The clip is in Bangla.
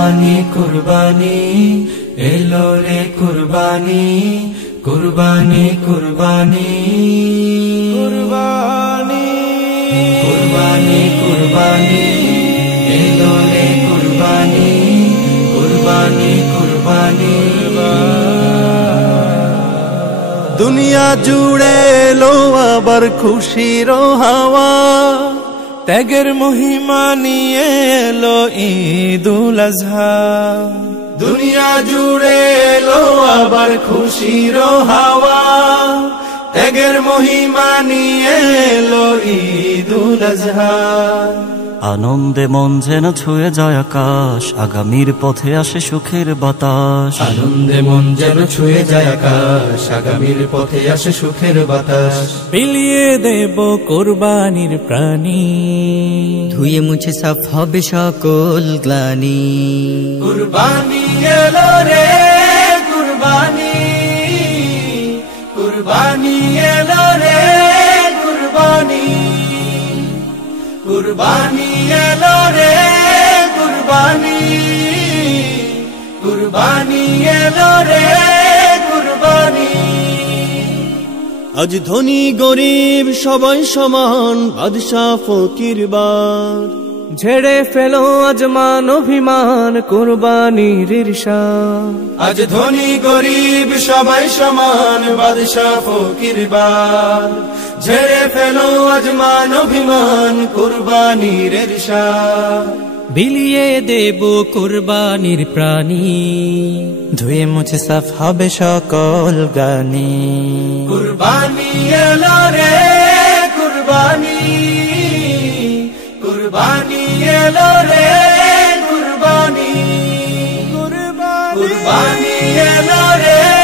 কুরবানি কুরবানি এলো রে কুরবানি কুরবানি কুরবানি কুরবানি কুরবানি কুরবানি এলো রে কুরবানি কুরবানি কুরবানি দুনিয়া জুড়ে এলো আবার খুশির হাওয়া ত্যাগের মহিমা নিয়ে এলো ঈদুল আজহা দুনিয়া জুড়ে এলো আবার খুশির হাওয়া ত্যাগের মহিমা নিয়ে এলো ঈদুল আজহা আনন্দে মন যেন ছুঁয়ে যায় আকাশ আগামীর পথে আসে সুখের বাতাস আনন্দে মন যেন ছুঁয়ে যায় আকাশ আগামীর পথে আসে সুখের বাতাস বিলিয়ে দেব কোরবানির প্রাণী ধুয়ে মুছে সাফ হবে সকল গ্লানি কুরবানি এলো রে কুরবানি কুরবানি এলো রে কুরবানি কুরবানি এলো রে কুরবানি কুরবানি এলো রে কুরবানি আজ ধনী গরিব সবাই সমান বাদশা ফকির বার ঝেড়ে ফেলো আজ মান অভিমান কুরবানির ইরশাদ আজ ধনী গরিব সবাই সমান বাদশা ফকির বার ঝেড়ে ফেলো আজ মান অভিমান কুরবানির ইরশাদ বিলিয়ে দেব কোরবানির প্রাণী ধুয়ে মুছে সাফ হবে সকল গানি কুরবানি এলো রে কুরবানি কুরবানি এলো রে কুরবানি কুরবানি এলো রে